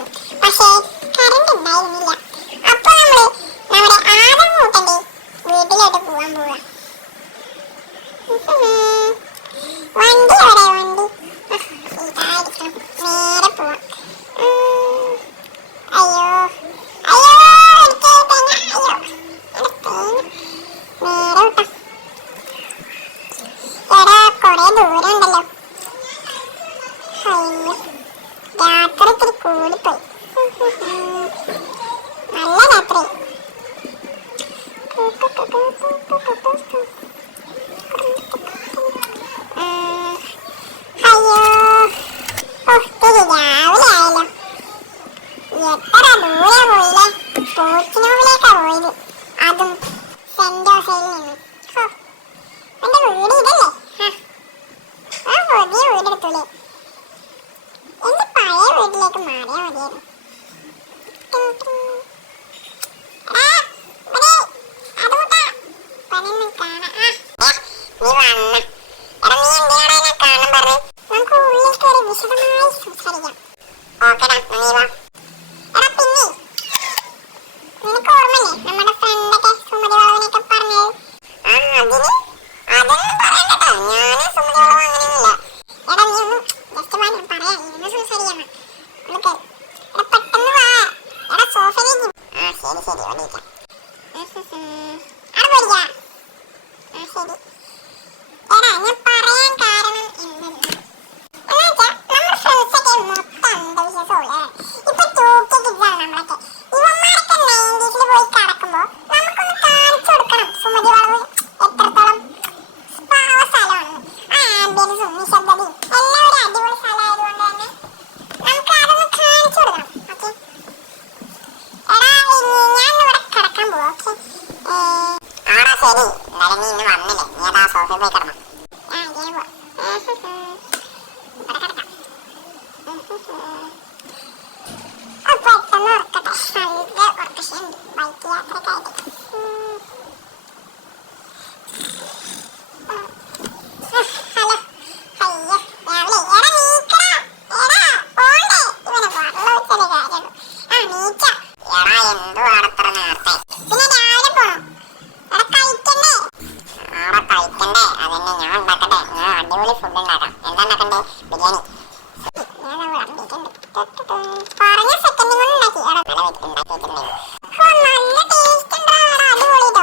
വിചാരിച്ചു. പക്ഷേ കറണ്ട് ഉണ്ടായിരുന്നില്ല. അപ്പൊ നമ്മുടെ ആദം കൂട്ടന്റെ വീട്ടിലോട്ട് പോവാൻ പോവാ. വണ്ടി എവിടെ? വണ്ടി ഇതായിരിക്കണം. നേരെ പോവാം. അയ്യോ അയ്യോ എനിക്ക് തേങ്ങ. അയ്യോ നേരെ വിട്ടോ. എടാ കൊറേ ദൂരം ഉണ്ടല്ലോ. അയ്യോ രാത്രി ഇത്തിരി കൂടിപ്പോയി. നല്ല രാത്രി. അയ്യോ ഒത്തിരി രാവിലെ ആയല്ലോ. എത്ര ദൂരെ പോയില്ലേ. പോച്ചിനോവിലേക്കാ പോയത്, അതും സെന്റ് ജോസയിൽ നിന്ന്. എന്റെ വീട് ഇതല്ലേ? ആ പുതിയ വീടെടുത്തൂലേ? എന്റെ പഴയ വീട്ടിലേക്ക് മാറിയാ മതിയായിരുന്നു. നമുക്ക് ഉള്ളിൽ കയറി വിശദമായി സംസാരിക്കാം. ഓക്കെടാ, നീ വാ. എടാ പിന്നെ നിനക്ക് ഓർമ്മല്ലേ നമ്മുടെ ഫ്രണ്ടൊക്കെ സുമതി വളവിനൊക്കെ പറഞ്ഞത്? അതൊന്നും പറയണ്ടട്ടോ, ഞാനും സുമതി വളവ് അങ്ങനെയൊന്നുമില്ല. എടാ നീ ഒന്ന് ജസ്റ്റ് പറയാം, ഇരുന്ന് സംസാരിക്കണം. നമുക്ക് എടാ പെട്ടെന്ന് വാ. എടാ സോഫയിലേക്ക്. ശരി ശരി വന്നിരിക്കാം. അവിടെ പോയിരിക്കാ. ശരി. എടാ ഞാൻ പറയാൻ കാരണം എന്തെന്ന് എന്നുവെച്ചാൽ നമ്മുടെ ഫ്രണ്ട്സൊക്കെ മൊത്തം അന്ധവിശ്വാസമുള്ള ഇപ്പൊ 2K കിഡ്സാണ് നമ്മളൊക്കെ. ഇവന്മാരൊക്കെ 90s പോയി കടക്കുമ്പോ നമുക്കൊന്ന് കാണിച്ചു കൊടുക്കണം സുമതി വളവ് എത്രത്തോളം പാവ സ്ഥലമാണ്. ആ ആംബിയൻസും നിശബ്ദതയും എല്ലാം ഒരു അടിപൊളി സ്ഥലമായതുകൊണ്ട് തന്നെ നമുക്ക് അതൊന്ന് കാണിച്ചു കൊടുക്കണം. ഓക്കെ എടാ ഞാൻ ഇവിടെ കിടക്കാൻ പോവാ. ഓക്കെ ആടാ ശരി. എന്നാലും നീ ഇന്ന് വന്നില്ലേ, നീ അതാ സോഫയിൽ പോയി കിടന്നു. പെട്ടെന്ന് ഉറക്കട്ടെ, നല്ല ഉറക്കശയുണ്ട് ബൈക്ക് യാത്രക്കായിട്ട്. ഹലോ അയ്യോ രാവിലെ. എടാ നീക്കടാ. എടാ പോണ്ടേ, ഇവനെ വെള്ളം ഒഴിച്ചല്ലേ കാര്യമുള്ളൂ. ആ നീച്ച. എടാ എന്തുവാണ് അത്ര നേരത്തെ? പിന്നെ രാവിലെ പോണം. എടാ കഴിക്കണ്ടേ? ആടെ കഴിക്കണ്ടേ? അതന്നെ ഞാൻ ഉണ്ടാക്കട്ടെ. ഞാൻ അടിപൊളി ഫുഡ് ഉണ്ടാക്കാം. എന്താ ഉണ്ടാക്കണ്ടേ? ബിരിയാണി. പറഞ്ഞ സെക്കൻഡ് കൊണ്ട് ഉണ്ടാക്കി. നല്ല ടേസ്റ്റ് ഉണ്ടാ. അടിപൊളിട്ടോ.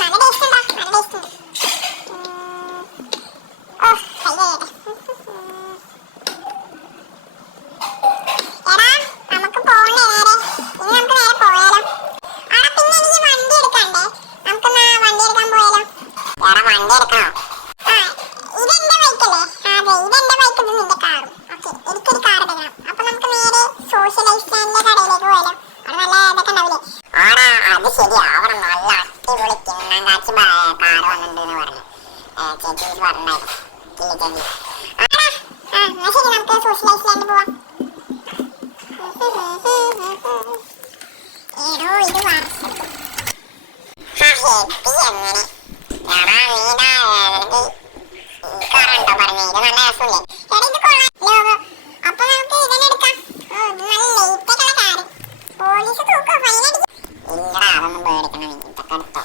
നല്ല ടേസ്റ്റ് ഉണ്ടാ. നല്ല ടേസ്റ്റ് ഉണ്ട്. ഓ എടാ നമുക്ക് പോകണ്ടേ നേരെ? ഇനി നമുക്ക് നേരെ പോയാലോ? ആടാ പിന്നെ എനിക്ക് വണ്ടി എടുക്കണ്ടേ? നമുക്കൊന്ന് വണ്ടി എടുക്കാൻ പോയാലോ? എടാ വണ്ടി എടുക്കണോ? ആ ഇതെന്റെ ബൈക്കല്ലേ? അതെ ഇതെന്റെ ബൈക്ക്, ഇത് നിന്റെ കാറും. ഓക്കെ എനിക്കൊരു കാർ എടുക്കണം. അപ്പൊ നമുക്ക് നേരെ സോഷ്യലൈസ് സ്റ്റാൻഡിന്റെ കടയിലേക്ക് പോയാലോ? അവിടെ നല്ല ഇതൊക്കെ ഉണ്ടാവില്ലേ? ആടാ അത് ശരിയാവണം. നല്ല അടിപൊളി കിണ്ണം കാച്ചി കാറ് വന്നിട്ടുണ്ടെന്ന് പറഞ്ഞു ചേച്ചി പറഞ്ഞായിരുന്നു. ചേച്ചി ആടാ എന്നാ ശരി, നമുക്ക് സോഷ്യലൈസ് സ്റ്റാൻഡിൽ പോവാം. ഏടോ ഇത് ഹെപ്പി അങ്ങനെ. എടാ നീടാ കാറുണ്ടോ പറഞ്ഞു? ഇത് നല്ല രസമില്ലേ? എടാ ഇത് കൊള്ളാലോ. അപ്പൊ നമുക്ക് ഇതന്നെ എടുക്കാം. നല്ല ലേറ്റ് ആയിട്ടുള്ള കാറ്. പോലീസ് തൂക്കോ ഫൈൻ അടിക്കും? ഇല്ലടാ അതൊന്നും പേടിക്കണം, ഇതൊക്കെ എടുത്തോ.